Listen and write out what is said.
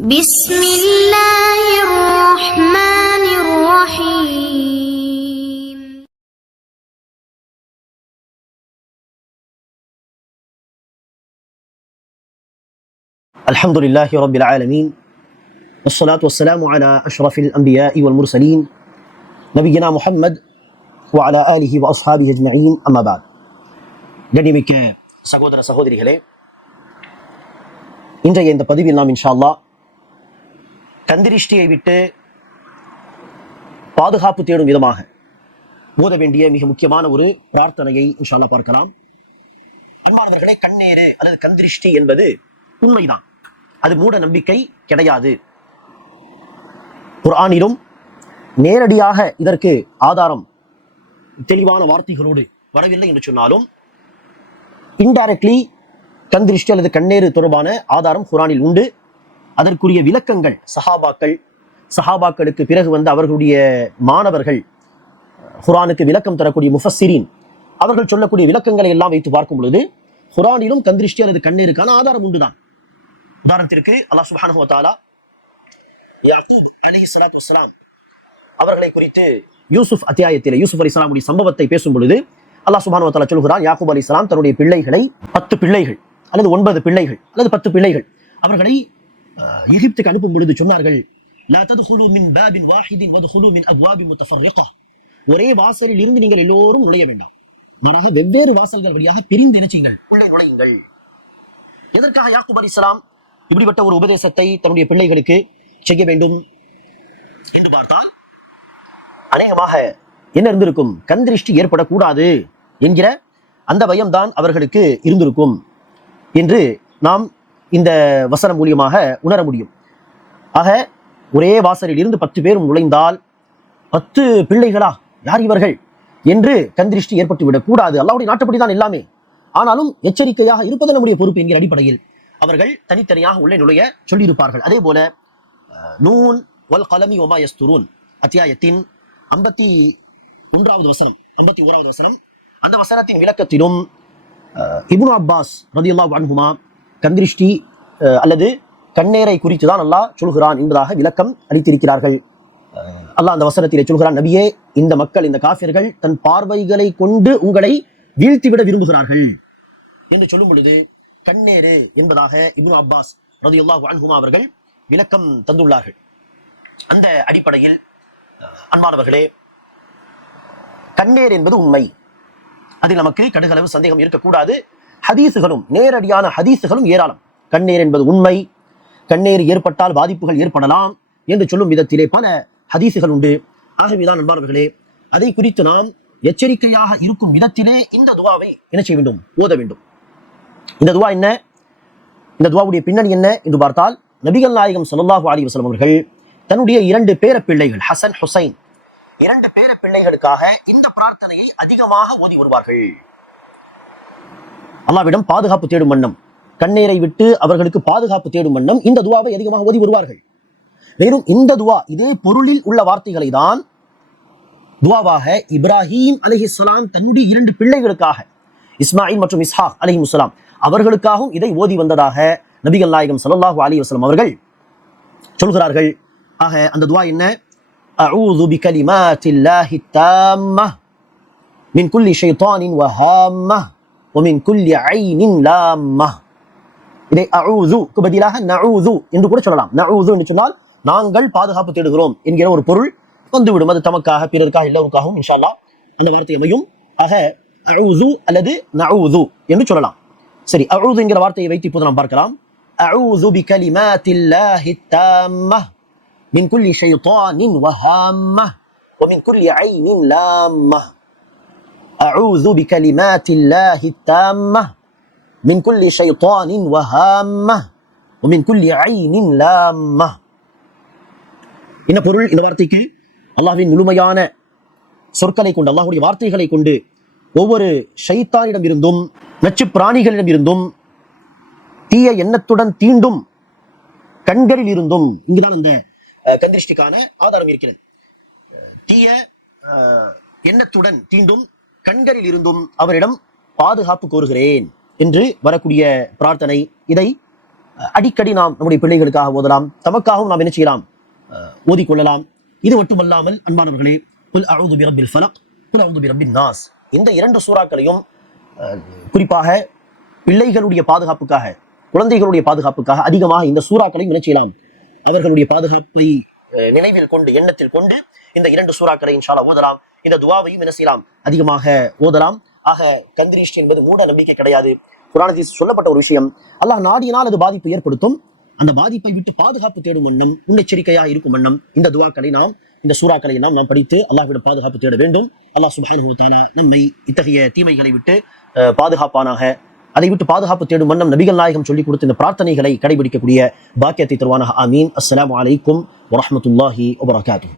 بسم الله الرحمن الرحيم. الحمد لله رب العالمين والصلاة والسلام على أشرف الأنبياء والمرسلين نبينا محمد وعلى آله وأصحابه أجمعين أما بعد. கண்ணியமிக்க சகோதர சகோதரிகளே, இன்றைய இந்த பதிவில் நாம் இன்ஷா அல்லாஹ் கந்திரிஷ்டியை விட்டு பாதுகாப்பு தேடும் விதமாக ஓத வேண்டிய மிக முக்கியமான ஒரு பிரார்த்தனையை இன்ஷா அல்லாஹ் பார்க்கலாம். அன்பானவர்களே, கண்ணேறு அல்லது கந்திரிஷ்டி என்பது உண்மைதான், அது மூட நம்பிக்கை கிடையாது. குர்ஆனிலும் நேரடியாக இதற்கு ஆதாரம் தெளிவான வார்த்தைகளோடு வரவில்லை என்று சொன்னாலும் இன்டைரக்ட்லி கந்திரிஷ்டி அல்லது கண்ணேறு தொடர்பான ஆதாரம் குர்ஆனில் உண்டு. அதற்குரிய விளக்கங்கள் சஹாபாக்களுக்கு பிறகு வந்த அவர்களுடைய மாணவர்கள், குர்ஆனுக்கு விளக்கம் தரக்கூடிய முஃபஸ்ஸிரீன், அவர்கள் சொல்லக்கூடிய விளக்கங்களை எல்லாம் வைத்து பார்க்கும் பொழுது குர்ஆனிலும் கந்திரிஷ்டி அல்லது கண்ணேருக்கான ஆதாரம் உண்டுதான். உதாரணத்திற்கு அல்லாஹ் சுப்ஹானஹு வ தஆலா யாக்கூப் அலைஹிஸ்ஸலாத்து வஸ்ஸலாம் அவர்களை குறித்து யூசுப் அத்தியாயத்திலே யூசுப் அலைஹிஸ்ஸலாமுடைய சம்பவத்தை பேசும் பொழுது அல்லாஹ் சுப்ஹானஹு வ தஆலா சொல்கிறான், யாக்கூப் அலைஹிஸ்ஸலாம் தன்னுடைய பிள்ளைகளை 10 பிள்ளைகள் அல்லது 9 பிள்ளைகள் அல்லது 10 பிள்ளைகள் அவர்களை எகிப்துக்கு அனுப்பும் பொழுது சொன்னார்கள், லா தத்குலு மின் பாபின் வாஹிதின் வத்குலு மின் அப்வாபின் முத்தஃபர்ரிகா, ஒரே வாசலில் இருந்து நீங்கள் எல்லோரும் நுழைய வேண்டாம், மாறாக வெவ்வேறு வாசல்கள் வழியாக பிரிந்து இணைச்சிங்கள், உள்ளே நுழையுங்கள். எதற்காக யாக்கூப் அலைஹிஸ்ஸலாம் இப்படிப்பட்ட ஒரு உபதேசத்தை தன்னுடைய பிள்ளைகளுக்கு செய்ய வேண்டும் என்று பார்த்தால் அநேகமாக என்ன இருந்திருக்கும், கந்திருஷ்டி ஏற்படக்கூடாது என்கிற அந்த பயம்தான் அவர்களுக்கு இருந்திருக்கும் என்று நாம் இந்த வசனம் மூலியமாக உணர முடியும். ஆக ஒரே வாசலில் இருந்து 10 பேரும் நுழைந்தால் 10 பிள்ளைகளா, யார் இவர்கள் என்று கந்திருஷ்டி ஏற்பட்டு விடக்கூடாது. அல்லாஹ்வுடைய நாட்டுப்படிதான் எல்லாமே. ஆனாலும் எச்சரிக்கையாக இருப்பது நம்முடைய பொறுப்பு என்கிற அடிப்படையில் அவர்கள் தனித்தனியாக உள்ளே நுழைய சொல்லியிருப்பார்கள். அதே போல நூன் வல் கலமி வமா யஸ்துரூன் அத்தியாயத்தின் 51வது வசனம், அந்த வசனத்தின் விளக்கத்திலும் இப்னு அப்பாஸ் ரலியல்லாஹு அன்ஹுமா கந்திருஷ்டி அல்லது கண்ணேரை குறித்து தான் அல்லாஹ் சொல்கிறான் என்பதாக விளக்கம் அளித்திருக்கிறார்கள். அல்லாஹ் அந்த வசனத்திலே சொல்கிறான், நபியே, இந்த மக்கள், இந்த காஃபிர்கள் தன் பார்வைகளை கொண்டு உங்களை வீழ்த்திவிட விரும்புகிறார்கள் என்று சொல்லும் பொழுது கண்ணேறு என்பதாக இப்னு அப்பாஸ் ரலியல்லாஹு அன்ஹுமா அவர்கள் விளக்கம் தந்துள்ளார்கள். அந்த அடிப்படையில் அன்பானவர்களே, கண்ணேர் என்பது உண்மை, அதில் நமக்கு கடுகளவு சந்தேகம் இருக்கக்கூடாது. ஹதீசுகளும், நேரடியான ஹதீசுகளும் ஏராளம். கண்ணேர் என்பது உண்மை, கண்ணேர் ஏற்பட்டால் பாதிப்புகள் ஏற்படலாம் என்று சொல்லும் விதத்திலே பல ஹதீசுகள் உண்டு. ஆகவேதான் அன்பானவர்களே, அதை குறித்து நாம் எச்சரிக்கையாக இருக்கும் விதத்திலே இந்த துவாவை என்ன செய்ய வேண்டும், ஓத வேண்டும். இந்த துவா என்ன, இந்த துவாவுடைய பின்னணி என்ன என்று பார்த்தால், நபிகள் நாயகம் ஸல்லல்லாஹு அலைஹி வஸல்லம் அவர்கள் தன்னுடைய 2 பேரப்பிள்ளைகள் ஹசன் ஹுசைன் 2 பேரப்பிள்ளைகளுக்காக இந்த பிரார்த்தனையை அதிகமாக ஓதி வருவார்கள். அல்லாஹ்விடம் பாதுகாப்பு தேடும் வண்ணம், கண்ணீரை விட்டு அவர்களுக்கு பாதுகாப்பு தேடும் வண்ணம் இந்த துவாவை அதிகமாக ஓதி வருவார்கள். மேலும் இந்த துவா இதே பொருளில் உள்ள வார்த்தைகளை தான் துவாவாக இப்ராஹீம் அலைஹிஸ்ஸலாம் தன்னுடைய 2 பிள்ளைகளுக்காக, இஸ்மாயில் மற்றும் இஸ்ஹாக் அலைஹிஸ்ஸலாம் அவர்களுக்காகவும் இதை ஓதி வந்ததாக நபிகள் நாயகம் ஸல்லல்லாஹு அலைஹி வஸல்லம் அவர்கள் சொல்கிறார்கள். ஆக அந்த துவா என்ன, அஊது பிகலிமாத்தில்லாஹி தாம்மஹ் மின் குல்லி ஷைத்தானின் வஹாம்மஹ் வமின் குல்லி ஐனின் லாம்மஹ். இதை அஊதுக்கு பதிலாக நஊது என்று கூட சொல்லலாம். நஊது என்று சொன்னால் நாங்கள் பாதுகாப்பு தேடுகிறோம் என்கிற ஒரு பொருள் வந்துவிடும். அது தமக்காக, பிறருக்காக, எல்லோருக்காகவும் இன்ஷா அல்லாஹ் அந்த வார்த்தை அமையும். ஆக அஊது அல்லது நஊது என்று சொல்லலாம். சரி, அஊது என்கிற வார்த்தையை வைத்து இப்போது நாம் பார்க்கலாம். அஊது பிகலிமாத்தில்லாஹி தாம்மஹ் மின் குல்லி ஷைத்தானின் வஹாம்மஹ் வமின் குல்லி ஐனின் லாம்மஹ். அஊது பிகலிமாத்தில்லாஹி தாம்மஹ் மின் குல்லி ஷைத்தானின் வஹாம்மஹ் வமின் குல்லி ஐனின் லாம்மஹ். என்ன பொருள் இந்த வார்த்தைக்கு? அல்லாஹ்வின் முழுமையான சொற்களை கொண்டு, அல்லாஹ்வுடைய வார்த்தைகளை கொண்டு ஒவ்வொரு ஷைத்தானிடம் இருந்தும், நச்சு பிராணிகளிடம் இருந்தும், தீய எண்ணத்துடன் தீண்டும் கண்களில் இருந்தும், இங்குதான் அந்த கந்திருஷ்டிக்கான ஆதாரம் இருக்கிறது. தீய எண்ணத்துடன் தீண்டும் கண்களில் இருந்தும் அவரிடம் பாதுகாப்பு கோருகிறேன் என்று வரக்கூடிய பிரார்த்தனை. இதை அடிக்கடி நாம் நம்முடைய பிள்ளைகளுக்காக ஓதலாம், தமக்காகவும் நாம் என்ன செய்யலாம், ஓதிக்கொள்ளலாம். இது மட்டுமல்லாமல் அன்பானவர்களே, குல் அஊது பிரப்பில் ஃபலக், குல் அஊது பிரப்பின் நாஸ், இந்த 2 சூறாக்களையும் குறிப்பாக பிள்ளைகளுடைய பாதுகாப்புக்காக, குழந்தைகளுடைய பாதுகாப்புக்காக அதிகமாக இந்த சூறாக்களையும் என்ன செய்யலாம், அவர்களுடைய பாதுகாப்பை நினைவில் கொண்டு, எண்ணத்தில் கொண்டு இந்த 2 சூறாக்களை இன்ஷா அல்லாஹ் ஓதலாம். இந்த துவாவையும் என்ன செய்யலாம், அதிகமாக ஓதலாம். ஆக கந்திரிஷ்டி என்பது மூட நம்பிக்கை கிடையாது. குர்ஆனில் சொல்லப்பட்ட ஒரு விஷயம், அல்லாஹ் நாடினால் அது பாதிப்பு ஏற்படுத்தும். அந்த பாதிப்பை விட்டு பாதுகாப்பு தேடும் வண்ணம், முன்னெச்சரிக்கையாக இருக்கும் வண்ணம் இந்த துவாக்களை நாம், இந்த சூறாக்களை நாம் படித்து அல்லாஹ்விடம் பாதுகாப்பு தேட வேண்டும். அல்லாஹ் சுப்ஹானஹு வ தஆலா நம்மை இத்தகைய தீமைகளை விட்டு பாதுகாப்பானாக. அதை விட்டு பாதுகாப்பு தேடும் வண்ணம் நபிகள் நாயகம் சொல்லிக் கொடுத்த இந்த பிரார்த்தனைகளை கடைபிடிக்கக்கூடிய பாக்கியத்தை தருவானாக. ஆமீன். அஸ்ஸலாமு அலைக்கும் வரஹ்மத்துல்லாஹி வபரகாத்துஹு.